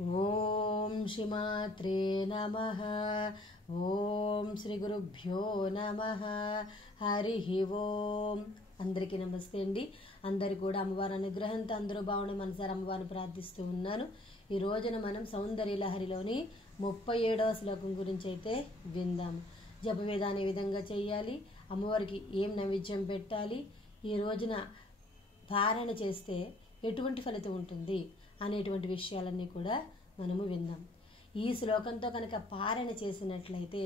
ఓం శ్రీమాత్రే నమః. ఓం శ్రీ గురుభ్యో నమః. హరి ఓం. అందరికీ నమస్తే అండి. అందరు కూడా అమ్మవారి అనుగ్రహంతో అందరూ బాగుండే మనసారి అమ్మవారిని ప్రార్థిస్తూ ఉన్నాను. ఈ రోజున మనం సౌందర్య లహరిలోని 37వ శ్లోకం గురించి అయితే విందాము. జపవేదాన్ని ఏ విధంగా చేయాలి, అమ్మవారికి ఏం నైవేద్యం పెట్టాలి, ఈ రోజున పారణ చేస్తే ఎటువంటి ఫలితం ఉంటుంది అనేటువంటి విషయాలన్నీ కూడా మనము విందాం. ఈ శ్లోకంతో కనుక పారణ చేసినట్లయితే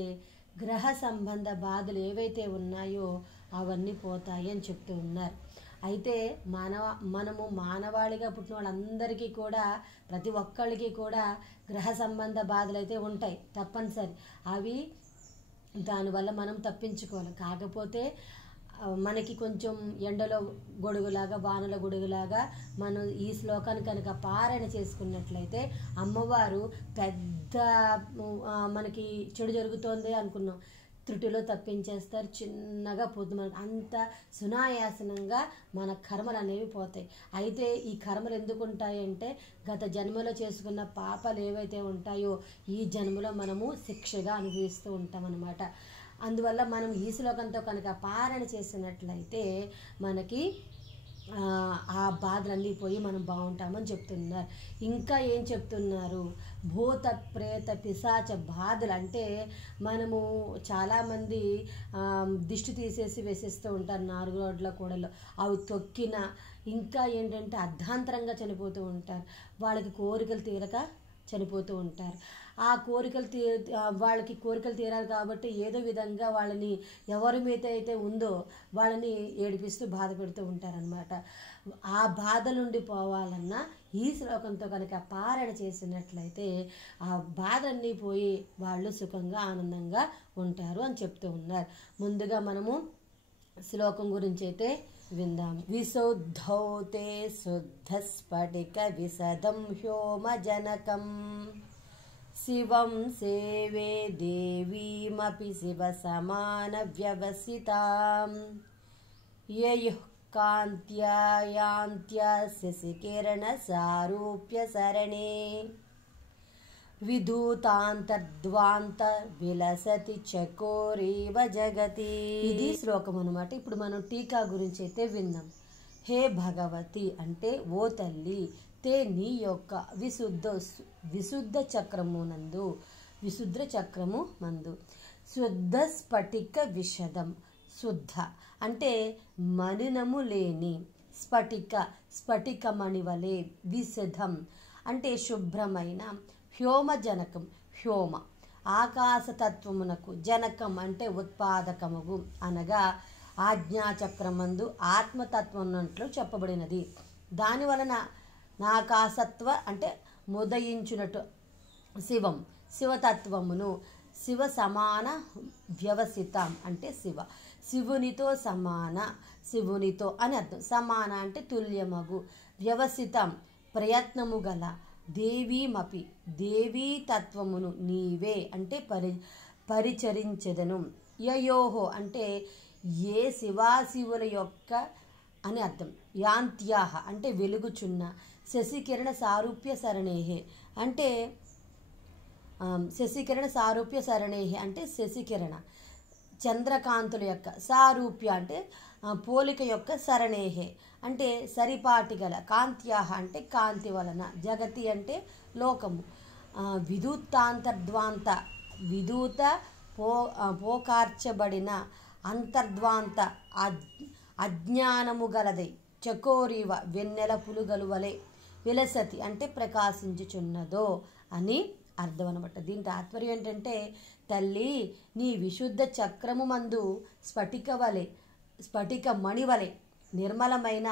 గ్రహ సంబంధ బాధలు ఏవైతే ఉన్నాయో అవన్నీ పోతాయి అని చెప్తూ ఉన్నారు. అయితే మనము మానవాళిగా పుట్టిన వాళ్ళందరికీ కూడా ప్రతి ఒక్కళ్ళకి కూడా గ్రహ సంబంధ బాధలు అయితే ఉంటాయి, తప్పనిసరి. అవి దానివల్ల మనం తప్పించుకోవాలి. కాకపోతే మనకి కొంచెం ఎండలో గొడుగులాగా వానల గొడుగులాగా మనం ఈ శ్లోకాన్ని కనుక పారాయణ చేసుకున్నట్లయితే అమ్మవారు పెద్ద మనకి చెడు జరుగుతోంది అనుకున్నాం, త్రుటిలో తప్పించేస్తారు, చిన్నగా పోతుంది. మనకు అంత సునాయాసనంగా మన కర్మలు అనేవి పోతాయి. అయితే ఈ కర్మలు ఎందుకు ఉంటాయంటే గత జన్మలో చేసుకున్న పాపాలు ఏవైతే ఉంటాయో ఈ జన్మలో మనము శిక్షగా అనుభవిస్తూ ఉంటాం అన్నమాట. అందువల్ల మనం ఈ శ్లోకంతో కనుక పారణ చేసినట్లయితే మనకి ఆ బాధలన్నీ పోయి మనం బాగుంటామని చెప్తున్నారు. ఇంకా ఏం చెప్తున్నారు, భూత ప్రేత పిశాచ బాధలు అంటే మనము చాలామంది దిష్టి తీసేసి వేసేస్తూ ఉంటారు 4 రోడ్ల కూడలో, అవి తొక్కిన ఇంకా ఏంటంటే అర్ధాంతరంగా చనిపోతూ ఉంటారు. వాళ్ళకి కోరికలు తీరక చనిపోతూ ఉంటారు. ఆ వాళ్ళకి కోరికలు తీరాలి కాబట్టి ఏదో విధంగా వాళ్ళని ఎవరి మీద అయితే ఉందో వాళ్ళని ఏడిపిస్తూ బాధ పెడుతూ ఉంటారనమాట. ఆ బాధ నుండి పోవాలన్నా ఈ శ్లోకంతో కనుక పారణ చేసినట్లయితే ఆ బాధన్నీ పోయి వాళ్ళు సుఖంగా ఆనందంగా ఉంటారు అని చెప్తూ ఉన్నారు. ముందుగా మనము శ్లోకం గురించి అయితే విందాం. విశుద్ధౌతే శుద్ధ స్ఫటిక విశదం హ్యోమజనకం శివం సేవే దేవీమపి శివ సమాన వ్యవసితాం యయుః కాంత్యాయాంత్య శశికిరణ సారూప్య సరణే విధూతాంతర్ద్వాంత విలసతి చకోరీవ జగతి. ఇది శ్లోకం అనమాట. ఇప్పుడు మనం టీకా గురించి అయితే విందాం. హే భగవతి అంటే ఓ తల్లి, తే నీ యొక్క విశుద్ధ చక్రము మందు శుద్ధ స్ఫటిక విశదం. శుద్ధ అంటే మలినము లేని, స్ఫటికమణి వలె, విశదం అంటే శుభ్రమైన, హ్యోమజనకం హ్యోమ ఆకాశతత్వమునకు, జనకం అంటే ఉత్పాదకముగు అనగా ఆజ్ఞాచక్రమందు ఆత్మతత్వమునట్లు చెప్పబడినది. దాని వలన నాకాసత్వ అంటే ముదయించునట్టు శివతత్వమును, శివ సమాన వ్యవసితం అంటే శివునితో సమాన, శివునితో అని అర్థం. సమాన అంటే తుల్యమగు, వ్యవసితం ప్రయత్నము గల, దేవీమపి దేవీ తత్వమును నీవే అంటే పరిచరించెదను. యయోహో అంటే ఏ శివాశివుల యొక్క అని అర్థం. యాంత్యాహ అంటే వెలుగుచున్న, శశికిరణ సారూప్య సరణేహే అంటే అంటే శశికిరణ చంద్రకాంతుల యొక్క, సారూప్య అంటే పోలిక యొక్క, సరణేహే అంటే సరిపాటి గల, కాంత్యాహ అంటే కాంతి వలన, జగతి అంటే లోకము, విద్యుతాంతర్ద్వాంత విద్యుత పోకార్చబడిన, అంతర్ద్వాంత అజ్ఞానము గలదై, చకోరీవ వెన్నెల పులుగలువలే, విలసతి అంటే ప్రకాశించుచున్నదో అని అర్థం అనమాట. దీని తాత్పర్యం ఏంటంటే తల్లి నీ విశుద్ధ చక్రము మందు స్ఫటిక మణివలె నిర్మలమైన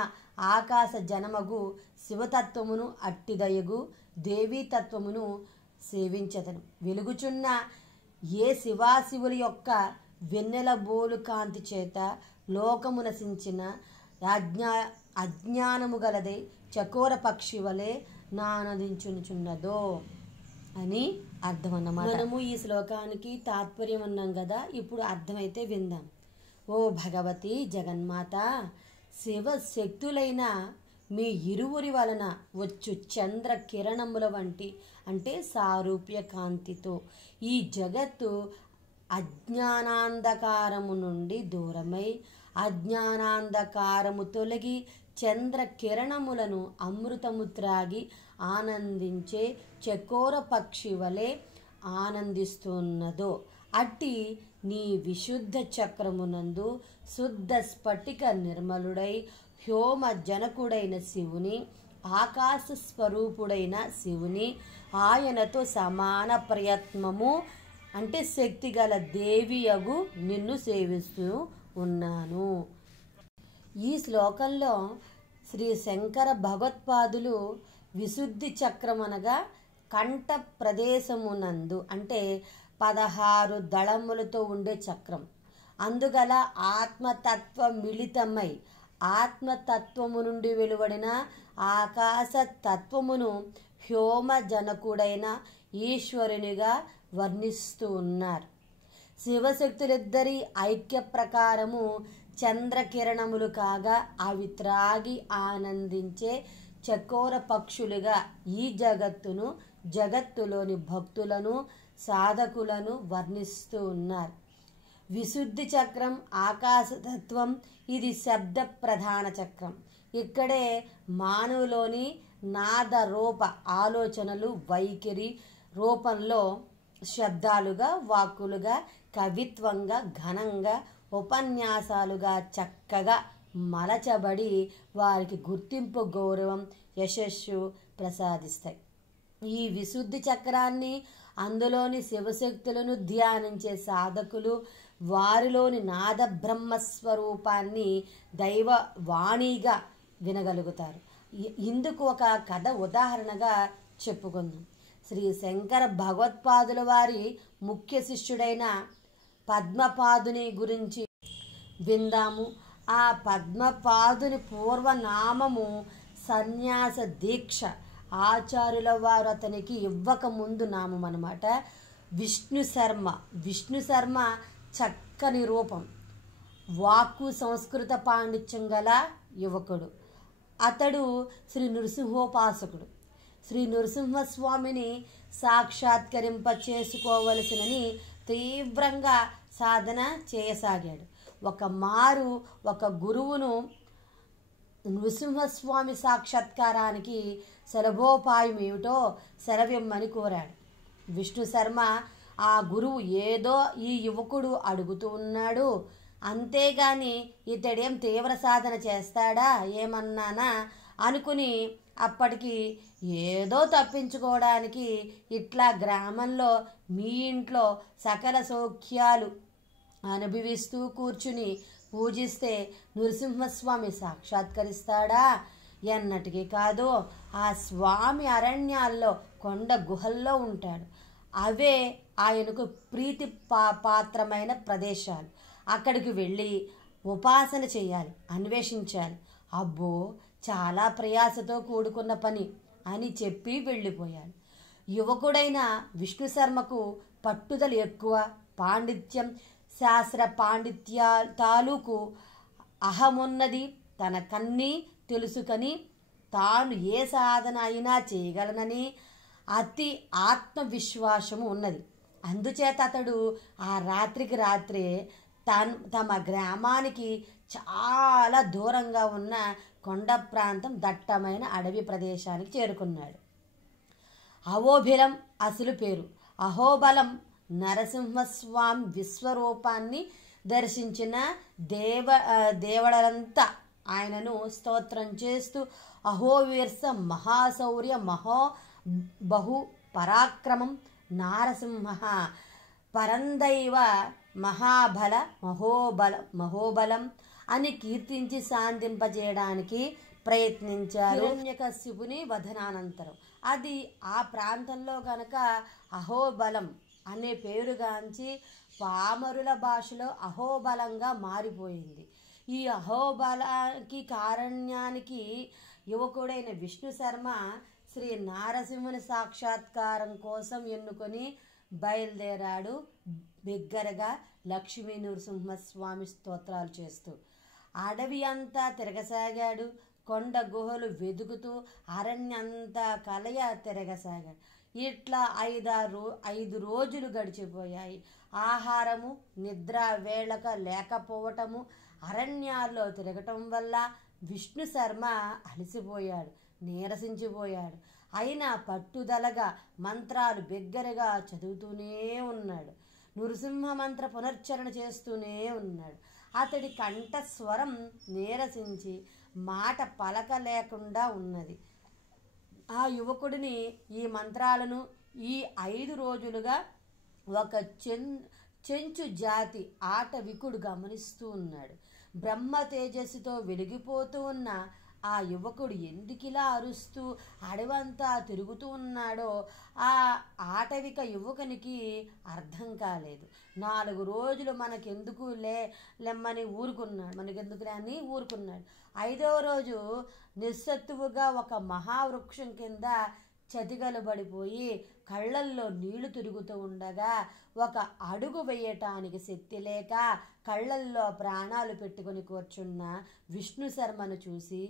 ఆకాశ జనమగు శివతత్వమును అట్టిదయగు దేవీతత్వమును సేవించదను. వెలుగుచున్న ఏ శివాశివుల యొక్క వెన్నెల బోలు కాంతి చేత లోకము నశించిన అజ్ఞానము గలదే చకోర పక్షి వలె నానదించుచున్నదో అని అర్థం అన్నమాట. మనము ఈ శ్లోకానికి తాత్పర్యం అన్నాం కదా, ఇప్పుడు అర్థమైతే విందాం. ఓ భగవతి జగన్మాత, శివశక్తులైన మీ ఇరువురి వలన వచ్చు చంద్ర కిరణముల వంటి అంటే సారూప్య కాంతితో ఈ జగత్తు అజ్ఞానాంధకారము నుండి దూరమై అజ్ఞానాంధకారము తొలగి చంద్ర కిరణములను అమృతము త్రాగి ఆనందించే చకోర పక్షి వలె ఆనందిస్తున్నదో అట్టి నీ విశుద్ధ చక్రమునందు శుద్ధ స్ఫటిక నిర్మలుడై హ్యోమ జనకుడైన శివుని ఆకాశ స్వరూపుడైన శివుని ఆయనతో సమాన ప్రయత్నము అంటే శక్తిగల దేవియగు నిన్ను సేవిస్తూ ఉన్నాను. ఈ శ్లోకంలో శ్రీ శంకర భగవత్పాదులు విశుద్ధి చక్రం అనగా కంఠ ప్రదేశమునందు అంటే 16 దళములతో ఉండే చక్రం అందుగల ఆత్మతత్వ మిళితమై ఆత్మతత్వము నుండి వెలువడిన ఆకాశ తత్వమును హ్యోమ జనకుడైన ఈశ్వరునిగా వర్ణిస్తూ ఉన్నారు. శివశక్తులిద్దరి ఐక్య ప్రకారము చంద్రకిరణములు కాగా అవి త్రాగి ఆనందించే చకోర పక్షులుగా ఈ జగత్తును జగత్తులోని భక్తులను సాధకులను వర్ణిస్తూ ఉన్నారు. విశుద్ధి చక్రం ఆకాశతత్వం ఇది శబ్ద ప్రధాన చక్రం. ఇక్కడే మానవులోని నాద రూప ఆలోచనలు వైఖరి రూపంలో శబ్దాలుగా వాక్కులుగా కవిత్వంగా ఘనంగా ఉపన్యాసాలుగా చక్కగా మలచబడి వారికి గుర్తింపు గౌరవం యశస్సు ప్రసాదిస్తాయి. ఈ విశుద్ధి చక్రాన్ని అందులోని శివశక్తులను ధ్యానించే సాధకులు వారిలోని నాద బ్రహ్మస్వరూపాన్ని దైవ వాణిగా వినగలుగుతారు. ఇందుకు ఒక కథ ఉదాహరణగా చెప్పుకుందాం. శ్రీ శంకర భగవత్పాదుల వారి ముఖ్య శిష్యుడైన పద్మపాదుని గురించి విందాము. ఆ పద్మపాదుని పూర్వనామము సన్యాస దీక్ష ఆచార్యుల వారు అతనికి ఇవ్వకముందు నామం అన్నమాట. విష్ణు శర్మ. విష్ణు శర్మ చక్కని రూపం, వాక్కు సంస్కృత పాండిత్యం గల యువకుడు. అతడు శ్రీ నృసింహోపాసకుడు. శ్రీ నృసింహస్వామిని సాక్షాత్కరింప చేసుకోవలసినని తీవ్రంగా సాధన చేయసాగాడు. ఒక మారు ఒక గురువును నృసింహస్వామి సాక్షాత్కారానికి సులభోపాయం ఏమిటో సెలవిమ్మని కోరాడు. విష్ణు శర్మ ఆ గురువు ఏదో ఈ యువకుడు అడుగుతూ ఉన్నాడు, అంతేగాని ఇతడేం తీవ్ర సాధన చేస్తాడా ఏమన్నానా అనుకుని అప్పటికి ఏదో తప్పించుకోవడానికి ఇట్లా గ్రామంలో మీ ఇంట్లో సకల సౌఖ్యాలు అనుభవిస్తూ కూర్చుని పూజిస్తే నృసింహస్వామి సాక్షాత్కరిస్తాడా? ఎన్నటికీ కాదు. ఆ స్వామి అరణ్యాల్లో కొండ గుహల్లో ఉంటాడు. అవే ఆయనకు ప్రీతి పాత్రమైన ప్రదేశాలు. అక్కడికి వెళ్ళి ఉపాసన చేయాలి, అన్వేషించాలి. అబ్బో చాలా ప్రయాసతో కూడుకున్న పని అని చెప్పి వెళ్ళిపోయాడు. యువకుడైన విష్ణు శర్మకు పట్టుదల ఎక్కువ, పాండిత్యం శాస్త్ర పాండిత్య తాలూకు అహమున్నది. తనకన్నీ తెలుసుకని తాను ఏ సాధన అయినా చేయగలనని అతి ఆత్మవిశ్వాసము ఉన్నది. అందుచేత అతడు ఆ రాత్రికి రాత్రే తమ గ్రామానికి చాలా దూరంగా ఉన్న కొండ ప్రాంతం దట్టమైన అడవి ప్రదేశానికి చేరుకున్నాడు. అహోబిలం అసలు పేరు. అహోబలం నరసింహస్వామి విశ్వరూపాన్ని దర్శించిన దేవడలంతా ఆయనను స్తోత్రం చేస్తూ అహోవీర్స మహాశౌర్య బహు పరాక్రమం నారసింహ పరందైవ మహాబల మహోబలం అని కీర్తించి శాంతింపజేయడానికి ప్రయత్నించారు హిరణ్యకశిపుని వధనానంతరం. అది ఆ ప్రాంతంలో గనక అహోబలం అనే పేరుగాంచి పామరుల భాషలో అహోబలంగా మారిపోయింది. ఈ అహోబలానికి కారణ్యానికి యువకుడైన విష్ణు శర్మ శ్రీ నారసింహుని సాక్షాత్కారం కోసం ఎన్నుకొని బయలుదేరాడు. బిగ్గరగా లక్ష్మీ నృసింహస్వామి స్తోత్రాలు చేస్తూ అడవి అంతా తిరగసాగాడు. కొండ గుహలు వెతుకుతూ అరణ్యంతా కలయ తిరగసాగాడు. ఇట్లా 5 రోజులు గడిచిపోయాయి. ఆహారము నిద్ర వేళక లేకపోవటము, అరణ్యాల్లో తిరగటం వల్ల విష్ణు శర్మ అలసిపోయాడు, నీరసించిపోయాడు. అయినా పట్టుదలగా మంత్రాలు బిగ్గరగా చదువుతూనే ఉన్నాడు. నృసింహ మంత్ర పునర్చరణ చేస్తూనే ఉన్నాడు. అతడి కంఠస్వరం నీరసించి మాట పలకలేకుండా ఉన్నది. ఆ యువకుడిని ఈ మంత్రాలను ఈ 5 రోజులుగా ఒక చెంచు జాతి ఆటవికుడు గమనిస్తూ ఉన్నాడు. బ్రహ్మ తేజస్సుతో వెలిగిపోతూ ఉన్న ఆ యువకుడు ఎందుకిలా అరుస్తూ అడవంతా తిరుగుతూ ఉన్నాడో ఆ ఆటవిక యువకునికి అర్థం కాలేదు. 4 రోజులు మనకెందుకు లెమ్మని ఊరుకున్నాడు. 5వ రోజు నిస్సత్తువుగా ఒక మహావృక్షం కింద చతిగలబడిపోయి కళ్ళల్లో నీళ్లు తిరుగుతూ ఉండగా ఒక అడుగు వేయటానికి శక్తి లేక కళ్ళల్లో ప్రాణాలు పెట్టుకుని కూర్చున్న విష్ణు శర్మను చూసి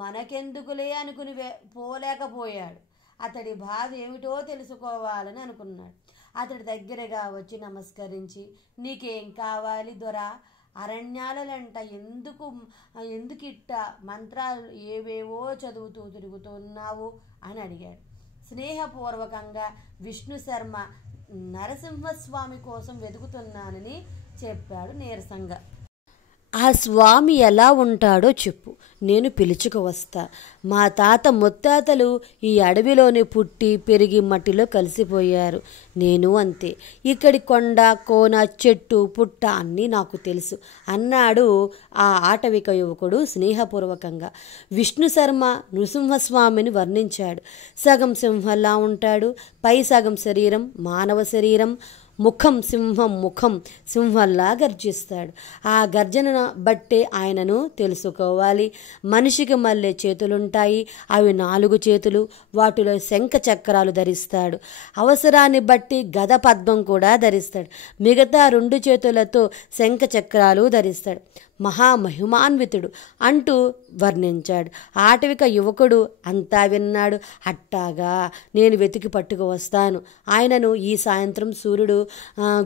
మనకెందుకులే అనుకుని పోలేకపోయాడు. అతడి బాధ ఏమిటో తెలుసుకోవాలని అనుకున్నాడు. అతడి దగ్గరగా వచ్చి నమస్కరించి, నీకేం కావాలి దొరా? అరణ్యాలంట ఎందుకిట్ట మంత్రాలు ఏవేవో చదువుతూ తిరుగుతున్నావు అని అడిగాడు. స్నేహపూర్వకంగా విష్ణు శర్మ నరసింహస్వామి కోసం వెతుకుతున్నానని చెప్పాడు నీరసంగా. ఆ స్వామి ఎలా ఉంటాడో చెప్పు, నేను పిలుచుకు వస్తా. మా తాత ముత్తాతలు ఈ అడవిలోనే పుట్టి పెరిగి మట్టిలో కలిసిపోయారు. నేను అంతే. ఇక్కడి కొండ కోన చెట్టు పుట్ట అన్నీ నాకు తెలుసు అన్నాడు ఆ ఆటవిక యువకుడు స్నేహపూర్వకంగా. విష్ణు శర్మ నృసింహస్వామిని వర్ణించాడు. సగం సింహంలా ఉంటాడు, పై సగం శరీరం మానవ శరీరం, ముఖం సింహంలా గర్జిస్తాడు. ఆ గర్జనను బట్టే ఆయనను తెలుసుకోవాలి. మనిషికి మళ్ళీ చేతులుంటాయి, అవి 4 చేతులు, వాటిలో శంఖ చక్రాలు ధరిస్తాడు. అవసరాన్ని బట్టి గద పద్మం కూడా ధరిస్తాడు. మిగతా 2 చేతులతో శంఖ చక్రాలు ధరిస్తాడు. మహామహిమాన్వితుడు అంటూ వర్ణించాడు. ఆటవిక యువకుడు అంతా విన్నాడు. అట్టాగా, నేను వెతికి పట్టుకు వస్తాను. ఆయనను ఈ సాయంత్రం సూర్యుడు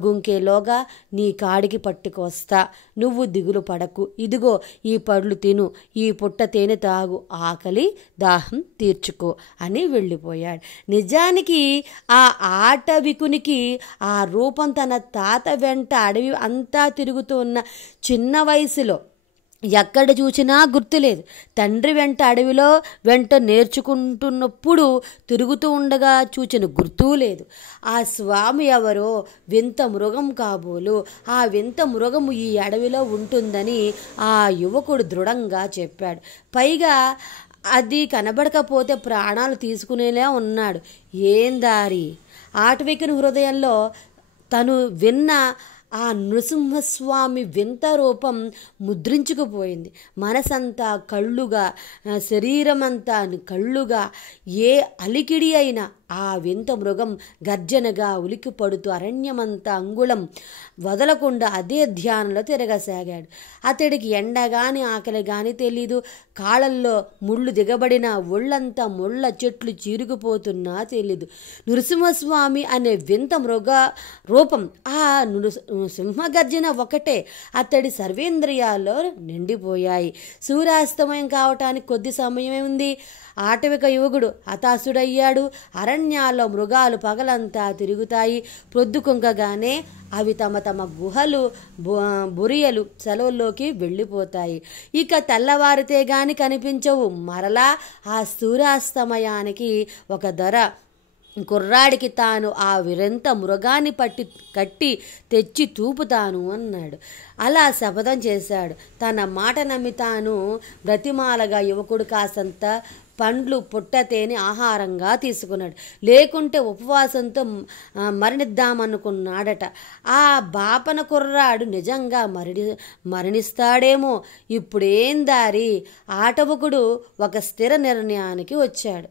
గుంకేలోగా నీ కాడికి పట్టుకు వస్తా. నువ్వు దిగులు పడకు. ఇదిగో ఈ పళ్ళు తిను, ఈ పుట్ట తేనె తాగు, ఆకలి దాహం తీర్చుకో అని వెళ్ళిపోయాడు. నిజానికి ఆ ఆటవికునికి ఆ రూపం తన తాత వెంట అడవి అంతా తిరుగుతూ ఉన్న చిన్న వయసులో ఎక్కడ చూసినా గుర్తులేదు. తండ్రి వెంట అడవిలో నేర్చుకుంటున్నప్పుడు తిరుగుతూ ఉండగా చూచిన గుర్తు లేదు. ఆ స్వామి ఎవరో వింత మృగం కాబోలు. ఆ వింత మృగము ఈ అడవిలో ఉంటుందని ఆ యువకుడు దృఢంగా చెప్పాడు. పైగా అది కనబడకపోతే ప్రాణాలు తీసుకునేలా ఉన్నాడు. ఏం దారి? ఆటవికుని హృదయంలో తను విన్న ఆ నృసింహస్వామి వింత రూపం ముద్రించుకుపోయింది. మనసంతా కళ్ళుగా, శరీరమంతా కళ్ళుగా, ఏ అలికిడి అయినా ఆ వింత మృగం గర్జనగా ఉలికి పడుతూ అరణ్యమంతా అంగుళం వదలకుండా అదే ధ్యానంలో తిరగసాగాడు. అతడికి ఎండ గాని ఆకలి గాని తెలీదు. కాళ్ళల్లో ముళ్ళు దిగబడిన ఒళ్ళంతా ముళ్ళ చెట్లు చీరుకుపోతున్నా తెలీదు. నృసింహస్వామి అనే వింత మృగ రూపం, ఆ సింహగర్జన ఒకటే అతడి సర్వేంద్రియాల్లో నిండిపోయాయి. సూర్యాస్తమయం కావటానికి కొద్ది సమయమే ఉంది. ఆటవిక యువకుడు హతాశుడయ్యాడు. అరణ్యాల్లో మృగాలు పగలంతా తిరుగుతాయి. ప్రొద్దుకుంకగానే అవి తమ గుహలు బురియలు సెలవుల్లోకి వెళ్ళిపోతాయి. ఇక తెల్లవారితే గాని కనిపించవు. మరలా ఆ సూర్యాస్తమయానికి ఒక ధర కుర్రాడికి తాను ఆ వింత మృగాన్ని కట్టి తెచ్చి చూపుతాను అన్నాడు. అలా శపథం చేశాడు. తన మాట నమ్మి తాను బ్రతిమాలగా యువకుడు కాసంత పండ్లు పుట్టతేని ఆహారంగా తీసుకున్నాడు. లేకుంటే ఉపవాసంతో మరణిద్దామనుకున్నాడట. ఆ బాపన కుర్రాడు నిజంగా మరణిస్తాడేమో. ఇప్పుడేం దారి? ఆటవకుడు ఒక స్థిర నిర్ణయానికి వచ్చాడు.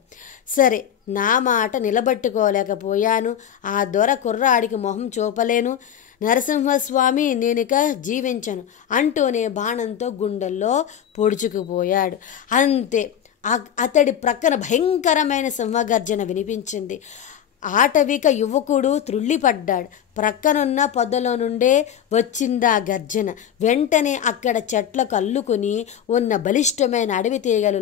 సరే, నా మాట నిలబెట్టుకోలేకపోయాను. ఆ దొర కుర్రాడికి మొహం చూపలేను. నరసింహస్వామి, నేనిక జీవించను అంటూనే బాణంతో గుండెల్లో పొడుచుకుపోయాడు. అంతే, అతడి ప్రక్కన భయంకరమైన సింహగర్జన వినిపించింది. ఆటవిక యువకుడు త్రుళ్ళిపడ్డాడు. ప్రక్కనున్న పొదలో నుండే వచ్చిందా గర్జన. వెంటనే అక్కడ చెట్లకు అల్లుకుని ఉన్న బలిష్టమైన అడవి తీగలు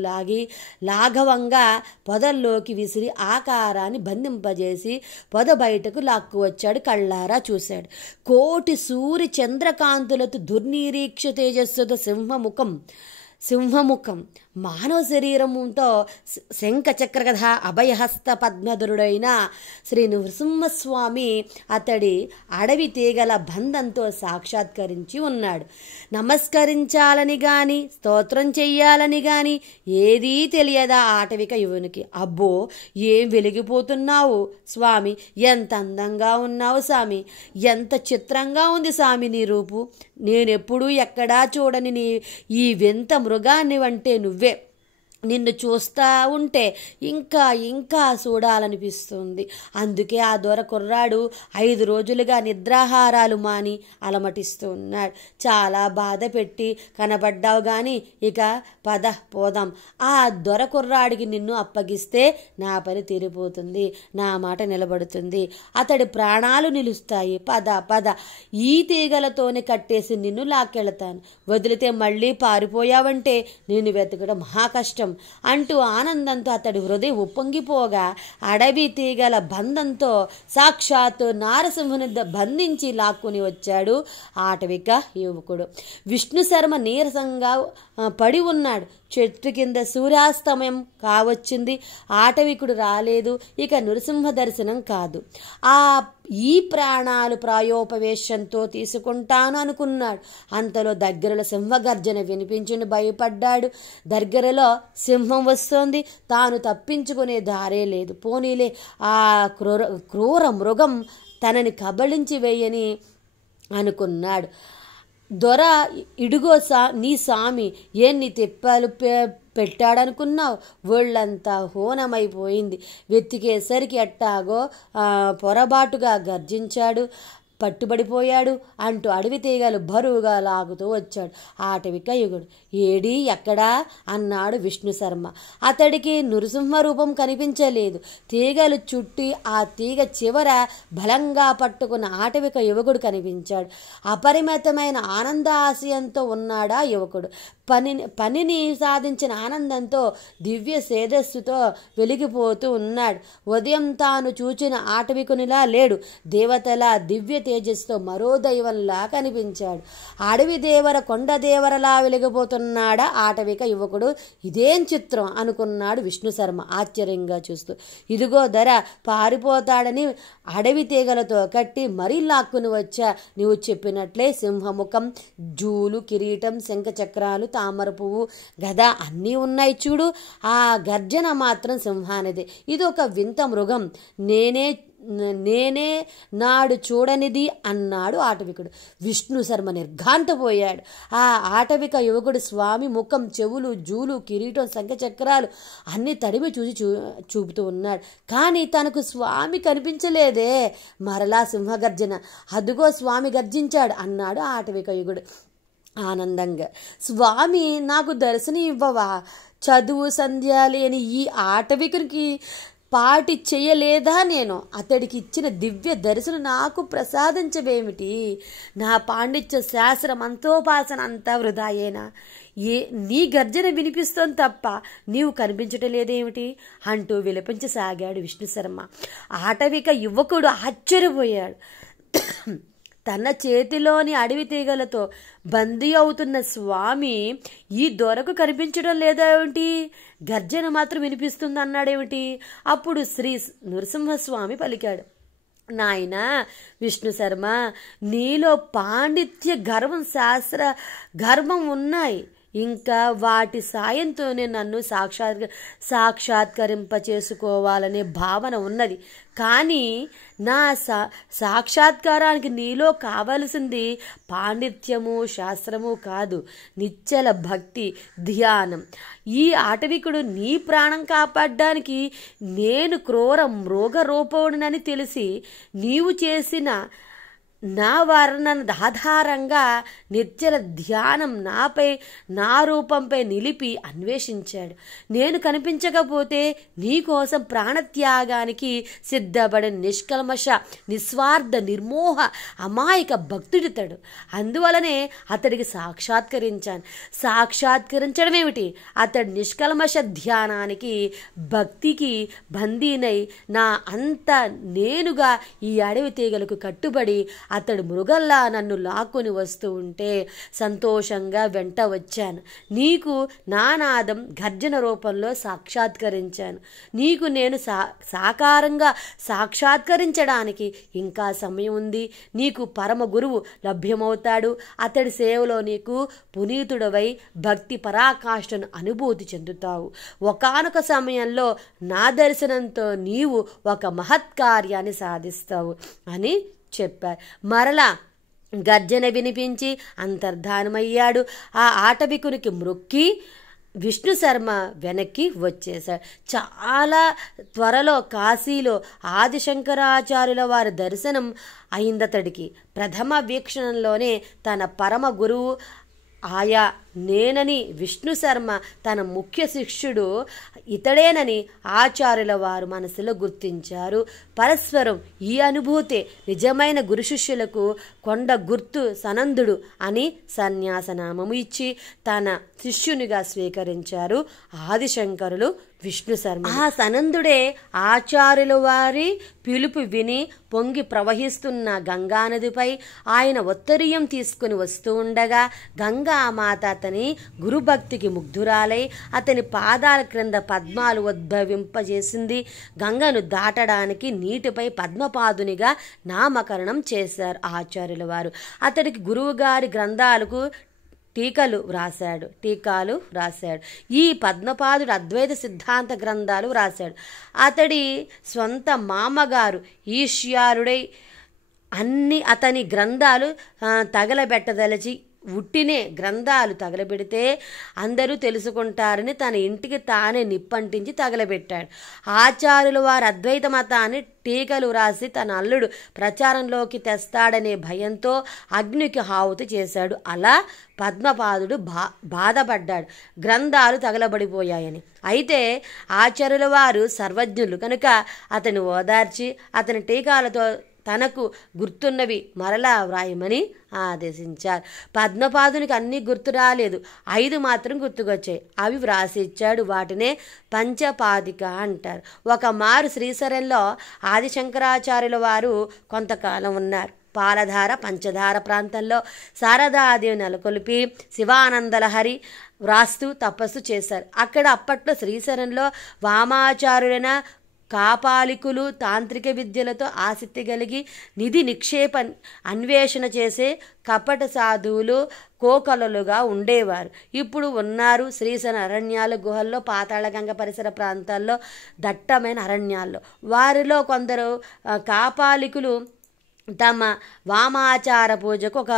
లాఘవంగా పొదల్లోకి విసిరి ఆకారాన్ని బంధింపజేసి పొద బయటకు లాక్కు వచ్చాడు. కళ్ళారా చూశాడు. కోటి సూర్య చంద్రకాంతులతో దుర్నిరీక్ష తేజస్సుతో సింహముఖం మానవ శరీరముతో శంఖ చక్రగధ అభయహస్త పద్మధరుడైన శ్రీ నృసింహస్వామి అతడి అడవి తీగల బంధంతో సాక్షాత్కరించి ఉన్నాడు. నమస్కరించాలని గాని స్తోత్రం చెయ్యాలని గాని ఏదీ తెలియదా ఆటవిక యువనికి. అబ్బో, ఏం వెలిగిపోతున్నావు స్వామి, ఎంత అందంగా ఉన్నావు స్వామి, ఎంత చిత్రంగా ఉంది స్వామి నీ రూపు. నేనెప్పుడూ ఎక్కడా చూడని ఈ వింత మృగాన్ని వంటే నువ్వే. నిన్ను చూస్తూ ఉంటే ఇంకా ఇంకా చూడాలనిపిస్తుంది. అందుకే ఆ దొర కుర్రాడు 5 రోజులుగా నిద్రాహారాలు మాని అలమటిస్తూ ఉన్నాడు. చాలా బాధ పెట్టి కనబడ్డావు గాని ఇక పద పోదాం. ఆ దొర కుర్రాడికి నిన్ను అప్పగిస్తే నా పని తీరిపోతుంది, నా మాట నిలబడుతుంది, అతడి ప్రాణాలు నిలుస్తాయి. పద పద, ఈ తీగలతోనే కట్టేసి నిన్ను లాక్కెళ్తాను. వదిలితే మళ్ళీ పారిపోయావంటే నిన్ను వెతకడం మహా కష్టం అంటూ ఆనందంతో అతడి హృదయం ఉప్పొంగిపోగా అడవి తీగల బంధంతో సాక్షాత్తు నారసింహుని బంధించి లాక్కుని వచ్చాడు ఆటవిక యువకుడు. విష్ణు శర్మ నీరసంగా పడి ఉన్నాడు. చెట్టు కింద సూర్యాస్తమయం కావచ్చింది. ఆటవికుడు రాలేదు. ఇక నృసింహ దర్శనం కాదు. ఈ ప్రాణాలు ప్రాయోపవేశంతో తీసుకుంటాను అనుకున్నాడు. అంతలో దగ్గరలో సింహగర్జన వినిపించి భయపడ్డాడు. దగ్గరలో సింహం వస్తోంది, తాను తప్పించుకునే దారే లేదు. పోనీలే, ఆ క్రూర మృగం తనని కబళించి వేయని అనుకున్నాడు. దొర, ఇడుగో నీ స్వామి, ఎన్ని తిప్పాలు పెట్టాడనుకున్నావు. ఒళ్ళంతా హోనమైపోయింది. వెతికేసరికి ఎట్టాగో పొరబాటుగా గర్జించాడు. పట్టుబడిపోయాడు అంటూ అడవి తీగలు బరువుగా లాగుతూ వచ్చాడు ఆటవిక యుగుడు. ఏడి ఎక్కడా అన్నాడు విష్ణు శర్మ. అతడికి నృసింహ రూపం కనిపించలేదు. తీగలు చుట్టి ఆ తీగ చివర బలంగా పట్టుకున్న ఆటవిక యువకుడు కనిపించాడు. అపరిమితమైన ఆనందాశయంతో ఉన్నాడా యువకుడు. పనిని సాధించిన ఆనందంతో దివ్య సేదస్సుతో వెలిగిపోతూ ఉన్నాడు. ఉదయం తాను చూచిన ఆటవికునిలా లేడు. దేవతల దివ్య తేజస్సుతో మరో దైవంలా కనిపించాడు. అడవి దేవర కొండ దేవరలా వెలిగిపోతున్నాడా ఆటవిక యువకుడు. ఇదేం చిత్రం అనుకున్నాడు విష్ణు శర్మ ఆశ్చర్యంగా చూస్తూ. ఇదిగో ధర, పారిపోతాడని అడవి తీగలతో కట్టి మరీ లాక్కుని వచ్చా. నువ్వు చెప్పినట్లే సింహముఖం, జూలు, కిరీటం, శంఖ చక్రాలు, తామర పువ్వు, గద అన్నీ ఉన్నాయి చూడు. ఆ గర్జన మాత్రం సింహానిదే. ఇది ఒక వింత మృగం. నేనే నాడు చూడనిది అన్నాడు ఆటవికుడు. విష్ణు శర్మ నిర్ఘాంతపోయాడు. ఆ ఆటవిక యువకుడు స్వామి ముఖం, చెవులు, జూలు, కిరీటం, శంఖచక్రాలు అన్నీ తడిమి చూపుతూ ఉన్నాడు. కానీ తనకు స్వామి కనిపించలేదే. మరలా సింహగర్జన. అదుగో స్వామి గర్జించాడు అన్నాడు ఆటవిక యుగుడు ఆనందంగా. స్వామి, నాకు దర్శనం ఇవ్వవా? చదువు సంధ్య లేని ఈ ఆటవికునికి పాటి చేయలేదా నేను? అతడికి ఇచ్చిన దివ్య దర్శనం నాకు ప్రసాదించవేమిటి? నా పాండిత్య శాస్త్రం, మంత్రోపాసన అంతా వృధాయేనా? నీ గర్జన వినిపిస్తోంది తప్ప నీవు కనిపించటం లేదేమిటి అంటూ విలపించసాగాడు విష్ణు శర్మ. ఆటవిక యువకుడు ఆశ్చర్యపోయాడు. తన చేతిలోని అడవి తీగలతో బందీ అవుతున్న స్వామి ఈ దొరకు కనిపించడం లేదేమిటి? గర్జన మాత్రం వినిపిస్తుంది అన్నాడేమిటి? అప్పుడు శ్రీ నృసింహస్వామి పలికాడు. నాయనా విష్ణు శర్మ, నీలో పాండిత్య గర్వం, శాస్త్ర గర్వం ఉన్నాయి. ఇంకా వాటి సాయంతోనే నన్ను సాక్షాత్కరింప చేసుకోవాలనే భావన ఉన్నది. కానీ నా సాక్షాత్కారానికి నీలో కావలసింది పాండిత్యము శాస్త్రము కాదు, నిశ్చల భక్తి ధ్యానం. ఈ ఆటవికుడు నీ ప్రాణం కాపాడడానికి నేను క్రూర మృగరూపుడనని తెలిసి నీవు చేసిన నా వర్ణన ఆధారంగా నిశ్చల ధ్యానం నాపై నా రూపంపై నిలిపి అన్వేషించాడు. నేను కనిపించకపోతే నీకోసం ప్రాణత్యాగానికి సిద్ధపడిన నిష్కల్మష నిస్వార్థ నిర్మోహ అమాయక భక్తుడితడు. అందువలనే అతడికి సాక్షాత్కరించడం ఏమిటి? అతడు నిష్కల్మష ధ్యానానికి భక్తికి బందీనై నా అంత నేనుగా ఈ అడవి తీగలకు కట్టుబడి అతడు మృగల్లా నన్ను లాక్కొని వస్తూ ఉంటే సంతోషంగా వెంట వచ్చాను. నీకు నానాదం గర్జన రూపంలో సాక్షాత్కరించాను. నీకు నేను సాకారంగా సాక్షాత్కరించడానికి ఇంకా సమయం ఉంది. నీకు పరమ గురువు లభ్యమవుతాడు. అతడి సేవలో నీకు పునీతుడవై భక్తి పరాకాష్ఠను అనుభూతి చెందుతావు. ఒకానొక సమయంలో నా దర్శనంతో నీవు ఒక మహత్కార్యాన్ని సాధిస్తావు అని చెప్పారు. మరలా గర్జన వినిపించి అంతర్ధానమయ్యాడు. ఆ ఆటవికునికి మ్రొక్కి విష్ణు శర్మ వెనక్కి వచ్చేశాడు. చాలా త్వరలో కాశీలో ఆదిశంకరాచార్యుల వారి దర్శనం అయిందతడికి. ప్రథమ వీక్షణంలోనే తన పరమ గురువు ఆయా నేనని విష్ణు శర్మ తన ముఖ్య శిష్యుడు ఇతడేనని ఆచార్యుల వారు మనసులో గుర్తించారు. పరస్పరం ఈ అనుభూతే నిజమైన గురు శిష్యులకు కొండ గుర్తు సనందుడు అని సన్యాసనామము ఇచ్చి తన శిష్యునిగా స్వీకరించారు ఆదిశంకరులు విష్ణు శర్మ. ఆ సనందుడే ఆచార్యుల వారి పిలుపు విని పొంగి ప్రవహిస్తున్న గంగానదిపై ఆయన ఉత్తరీయం తీసుకుని వస్తూ ఉండగా గంగామాత అతని గురుభక్తికి ముగ్ధురాలై అతని పాదాల క్రింద పద్మాలు ఉద్భవింపజేసింది. గంగను దాటడానికి నీటిపై పద్మపాదునిగా నామకరణం చేశారు ఆచార్యుల వారు. అతడికి గురువుగారి గ్రంథాలకు టీకాలు వ్రాశాడు. ఈ పద్మపాదుడు అద్వైత సిద్ధాంత గ్రంథాలు వ్రాశాడు. అతడి స్వంత మామగారు ఈశ్వరుడై అతని గ్రంథాలు తగలబెట్టదలచి ఉట్టినే గ్రంథాలు తగలబెడితే అందరూ తెలుసుకుంటారని తన ఇంటికి తానే నిప్పంటించి తగలబెట్టాడు. ఆచార్యుల వారు అద్వైత మతాన్ని టీకలు వ్రాసి తన అల్లుడు ప్రచారంలోకి తెస్తాడనే భయంతో అగ్నికి హావుతి చేశాడు. అలా పద్మపాదుడు బాధపడ్డాడు, గ్రంథాలు తగలబడిపోయాయని. అయితే ఆచార్యుల వారు సర్వజ్ఞులు కనుక అతను ఓదార్చి అతని టీకాలతో తనకు గుర్తున్నవి మరలా వ్రాయమని ఆదేశించారు. పద్మపాదునికి అన్నీ గుర్తు రాలేదు, 5 మాత్రం గుర్తుకొచ్చాయి. అవి వ్రాసి ఇచ్చాడు. వాటినే పంచపాదిక అంటారు. ఒక మారు శ్రీశైలంలో ఆదిశంకరాచార్యుల వారు కొంతకాలం ఉన్నారు. పాలధార పంచధార ప్రాంతంలో శారదాదేవి నెలకొల్పి శివానందలహరి వ్రాస్తూ తపస్సు చేశారు. అక్కడ అప్పట్లో శ్రీశైలంలో వామాచార్యులైన కాపాలికులు తాంత్రిక విద్యలతో ఆసక్తి కలిగి నిధి నిక్షేప అన్వేషణ చేసే కపట సాధువులు కోకలలుగా ఉండేవారు. ఇప్పుడు ఉన్నారు శ్రీశైల అరణ్యాల గుహల్లో, పాతాళగంగ పరిసర ప్రాంతాల్లో, దట్టమైన అరణ్యాల్లో. వారిలో కొందరు కాపాలికులు తమ వామాచార పూజకు ఒక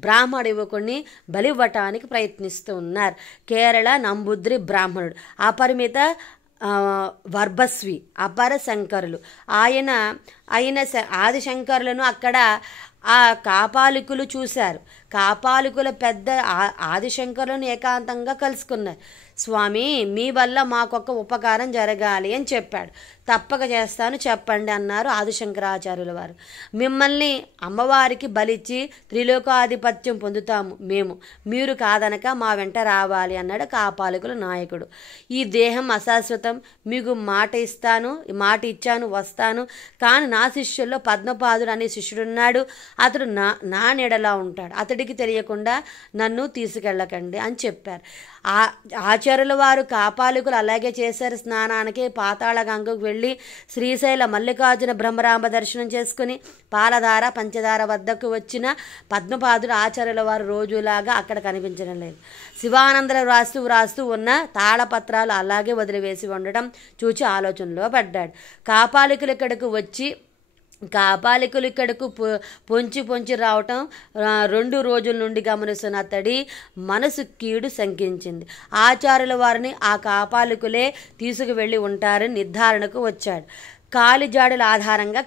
బ్రాహ్మణ యువకుడిని బలివ్వటానికి ప్రయత్నిస్తూ ఉన్నారు. కేరళ నంబుద్రి బ్రాహ్మణుడు, అపరిమిత వర్భస్వి, అపర శంకరులు. ఆయన ఆదిశంకరులను అక్కడ ఆ కాపాలికులు చూశారు. కాపాలికుల పెద్ద ఆదిశంకరులను ఏకాంతంగా కలుసుకున్నారు. స్వామి, మీ వల్ల మాకొక ఉపకారం జరగాలి అని చెప్పాడు. తప్పక చేస్తాను, చెప్పండి అన్నారు ఆదిశంకరాచార్యుల వారు. మిమ్మల్ని అమ్మవారికి బలిచ్చి త్రిలోకాధిపత్యం పొందుతాము మీరు కాదనక మా వెంట రావాలి అన్నాడు కాపాలికుల నాయకుడు. ఈ దేహం అశాశ్వతం, మీకు మాట ఇచ్చాను, వస్తాను. కానీ నా శిష్యుల్లో పద్మపాదుడు అనే శిష్యుడున్నాడు. అతడు నా నీడలా ఉంటాడు. అతడికి తెలియకుండా నన్ను తీసుకెళ్ళకండి అని చెప్పారు. ఆచార్యుల వారు కాపాలికులు అలాగే చేశారు. స్నానానికి పాతాళ గంగకు వెళ్ళి వెళ్ళి శ్రీశైల మల్లికార్జున బ్రహ్మరాంబ దర్శనం చేసుకుని పాలధార పంచదార వద్దకు వచ్చిన పద్మపాదుడు ఆచార్యుల వారు రోజులాగా అక్కడ కనిపించడం లేదు. శివానందలు వ్రాస్తూ ఉన్న తాళపత్రాలు అలాగే వదిలివేసి ఉండడం చూచి ఆలోచనలో పడ్డాడు. కాపాలికులు ఇక్కడకు పొంచి రావటం 2 రోజుల నుండి గమనిస్తున్న అతడి మనసు కీడు శంకించింది. ఆచార్యుల వారిని ఆ కాపాలికులే తీసుకువెళ్ళి ఉంటారని నిర్ధారణకు వచ్చాడు. కాలిజాడుల ఆధారంగా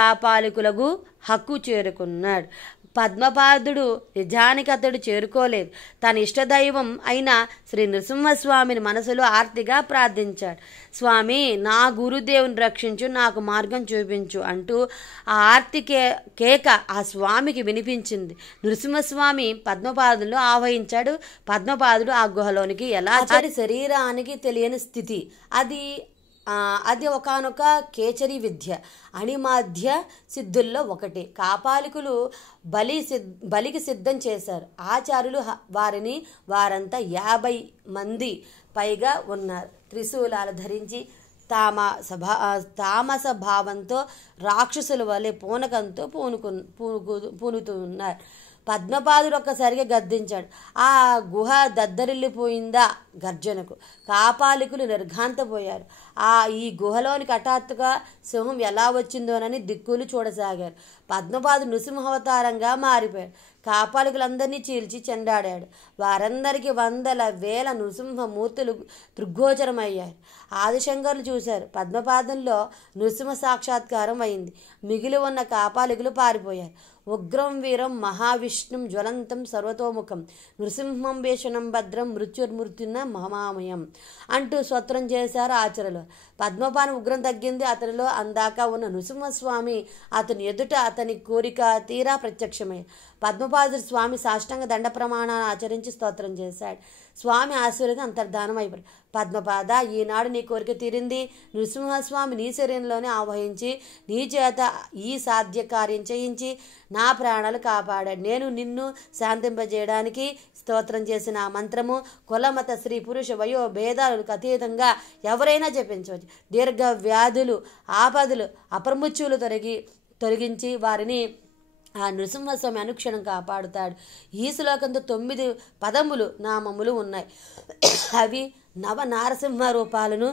కాపాలికులకు హక్కు చేరుకున్నాడు. పద్మపాదుడు నిజానికి అతడు చేరుకోలేదు. తన ఇష్టదైవం అయిన శ్రీ నృసింహస్వామిని మనసులో ఆర్తిగా ప్రార్థించాడు. స్వామి, నా గురుదేవుని రక్షించు, నాకు మార్గం చూపించు అంటూ ఆ ఆర్తి కేక ఆ స్వామికి వినిపించింది. నృసింహస్వామి పద్మపాదులు ఆవహించాడు. పద్మపాదుడు ఆ గుహలోనికి ఎలా శరీరానికి తెలియని స్థితి అది ఒకానొక కేచరి విద్య, అణిమాధ్య సిద్ధుల్లో ఒకటి. కాపాలికులు బలికి సిద్ధం చేశారు. ఆచార్యులు వారంతా 50 మంది పైగా ఉన్నారు. త్రిశూలాలు ధరించి తామస భావంతో రాక్షసుల వలె పూనకంతో పూనుతూ ఉన్నారు. పద్మపాదుడు ఒక్కసారిగా గద్దించాడు. ఆ గుహ దద్దరిల్లిపోయిందా గర్జనకు. కాపాలికులు నిర్ఘాంతపోయారు. ఈ గుహలోనికి హఠాత్తుగా సింహం ఎలా వచ్చిందోనని దిక్కులు చూడసాగారు. పద్మపాదుడు నృసింహావతారంగా మారిపోయాడు. కాపాలికులందరినీ చీల్చి చెండాడాడు. వారందరికీ వందల వేల నృసింహమూర్తులు దృగ్గోచరమయ్యారు. ఆదిశంకరులు చూశారు. పద్మపాదంలో నృసింహ సాక్షాత్కారం అయింది. మిగిలి ఉన్న కాపాలికులు పారిపోయారు. ఉగ్రం వీరం మహావిష్ణుం జ్వలంతం సర్వతోముఖం నృసింహం వేషణం భద్రం మృత్యుర్మృత్యున్న మహామయం అంటూ స్తోత్రం చేశారు ఆచార్యులు. పద్మపాని ఉగ్రం తగ్గింది. అతనిలో అందాక ఉన్న నృసింహస్వామి అతని ఎదుట అతని కోరిక తీరా ప్రత్యక్షమై పద్మపాదుడు స్వామి సాష్టాంగ దండ ప్రమాణాలు ఆచరించి స్తోత్రం చేశాడు. స్వామి ఆశీర్వాదం అంతర్ధానం అయిపోయాడు. పద్మపాద, ఈనాడు నీ కోరిక తీరింది. నృసింహస్వామి నీ శరీరంలోనే ఆవహించి నీ చేత ఈ సాధ్య కార్యం చేయించి నా ప్రాణాలు కాపాడాడు. నేను నిన్ను శాంతింపజేయడానికి స్తోత్రం చేసిన ఆ మంత్రము కులమత స్త్రీ పురుష వయో భేదాలకు అతీతంగా ఎవరైనా జపించవచ్చు. దీర్ఘ వ్యాధులు ఆపదలు అప్రముచ్యులు తొలగించి వారిని ఆ నృసింహస్వామి అనుక్షణం కాపాడుతాడు. ఈ శ్లోకంతో 9 పదములు నామములు ఉన్నాయి. అవి నవనారసింహ రూపాలను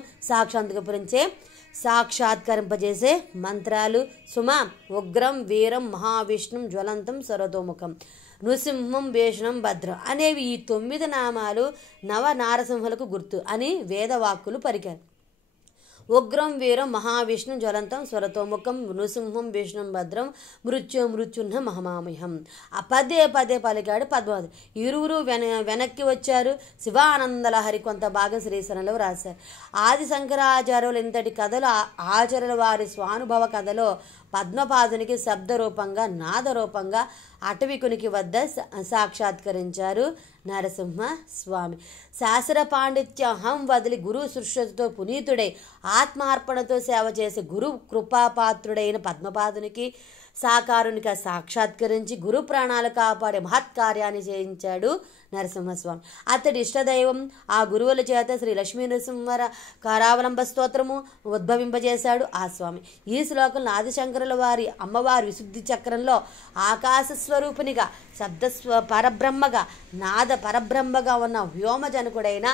సాక్షాత్కరింపజేసే మంత్రాలు. సుమా, ఉగ్రం వీరం మహావిష్ణుం జ్వలంతం సర్వతోముఖం నృసింహం వేషణం భద్రం అనేవి ఈ 9 నామాలు నవనారసింహులకు గుర్తు అని వేదవాక్కులు పలికారు. ఉగ్రం వీరం మహావిష్ణు జ్వలంతం స్వరతోముఖం నృసింహం విష్ణుం భద్రం మృత్యున్న మహమామహం. పదే పలికాడు పద్మావతి. ఇరువురు వెనక్కి వచ్చారు. శివానందలహరి కొంత భాగం శ్రీశైలంలో రాశారు. ఆది శంకరాచార్యులు ఇంతటి కథలు ఆచార్యుల వారి స్వానుభవ కథలో పద్మపాదునికి శబ్దరూపంగా నాదరూపంగా అటవికునికి వద్ద సాక్షాత్కరించారు నరసింహ స్వామి. శాస్త్ర పాండిత్యం వదిలి గురు సృష్టితో పునీతుడై ఆత్మార్పణతో సేవ చేసే గురు కృపాపాత్రుడైన పద్మపాదునికి సాకారునిగా సాక్షాత్కరించి గురు ప్రాణాలు కాపాడే మహత్కార్యాన్ని చేయించాడు నరసింహస్వామి. అతడి ఇష్టదైవం ఆ గురువుల చేత శ్రీ లక్ష్మీ నరసింహ కరావలంబ స్తోత్రము ఉద్భవింపజేశాడు ఆ స్వామి. ఈ శ్లోకంలో ఆదిశంకరుల వారి అమ్మవారి విశుద్ధి చక్రంలో ఆకాశ స్వరూపినిగా పరబ్రహ్మగా నాద పరబ్రహ్మగా ఉన్న వ్యోమజనకుడైన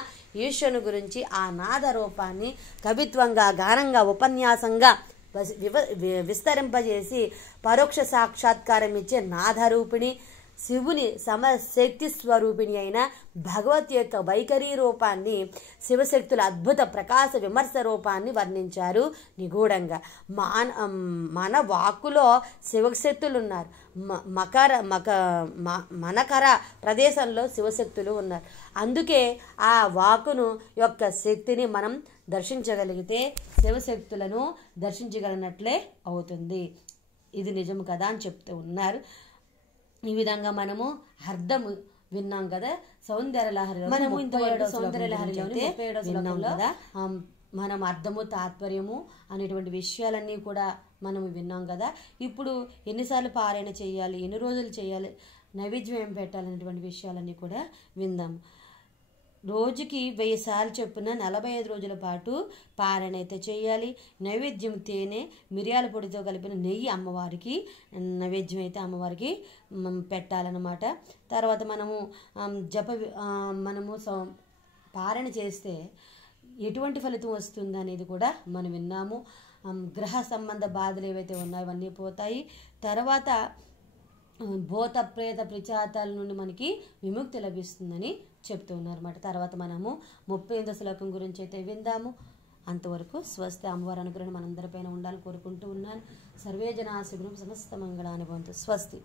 ఈశ్వరుని గురించి ఆ నాద రూపాన్ని కవిత్వంగా గానంగా ఉపన్యాసంగా విస్తరింపజేసి పరోక్ష సాక్షాత్కారం ఇచ్చే నాదరూపిణి శివుని సమశక్తి స్వరూపిణి అయిన భగవతి యొక్క వైఖరి రూపాన్ని శివశక్తుల అద్భుత ప్రకాశ విమర్శ రూపాన్ని వర్ణించారు నిగూఢంగా. మన వాక్కులో శివశక్తులు ఉన్నారు. మనకర ప్రదేశంలో శివశక్తులు ఉన్నారు. అందుకే ఆ వాక్కును యొక్క శక్తిని మనం దర్శించగలిగితే శివశక్తులను దర్శించగలిగినట్లే అవుతుంది. ఇది నిజం కదా అని చెప్తూ ఉన్నారు. ఈ విధంగా మనము అర్థము విన్నాం కదా. సౌందర్యలహరిలో మనము సౌందర్యలహరిలోని విన్నాం కదా. మనం అర్థము తాత్పర్యము అనేటువంటి విషయాలన్నీ కూడా మనం విన్నాం కదా. ఇప్పుడు ఎన్నిసార్లు పారాయణ చేయాలి, ఎన్ని రోజులు చేయాలి, నైవేద్యం ఏం పెట్టాలనేటువంటి విషయాలన్నీ కూడా విందాం. రోజుకి 1000 సార్లు చొప్పున 45 రోజుల పాటు పారాయణ అయితే చేయాలి. నైవేద్యం తేనె, మిరియాల పొడితో కలిపిన నెయ్యి అమ్మవారికి నైవేద్యం అయితే అమ్మవారికి పెట్టాలన్నమాట. తర్వాత మనము మనము పారాయణ చేస్తే ఎటువంటి ఫలితం వస్తుంది అనేది కూడా మనం విన్నాము. గ్రహ సంబంధ బాధలు ఏవైతే ఉన్నాయో అవన్నీ పోతాయి. తర్వాత భూత ప్రేత పిశాచాల నుండి మనకి విముక్తి లభిస్తుందని చెప్తూ ఉన్నారన్నమాట. తర్వాత మనము 38వ శ్లోకం గురించి అయితే విందాము. అంతవరకు స్వస్తి. అమ్మవారి అనుగ్రహం మనందరిపైన ఉండాలని కోరుకుంటూ ఉన్నాను. సర్వే జనా సుఖినో సమస్త మంగళాని భవంతు. స్వస్తి.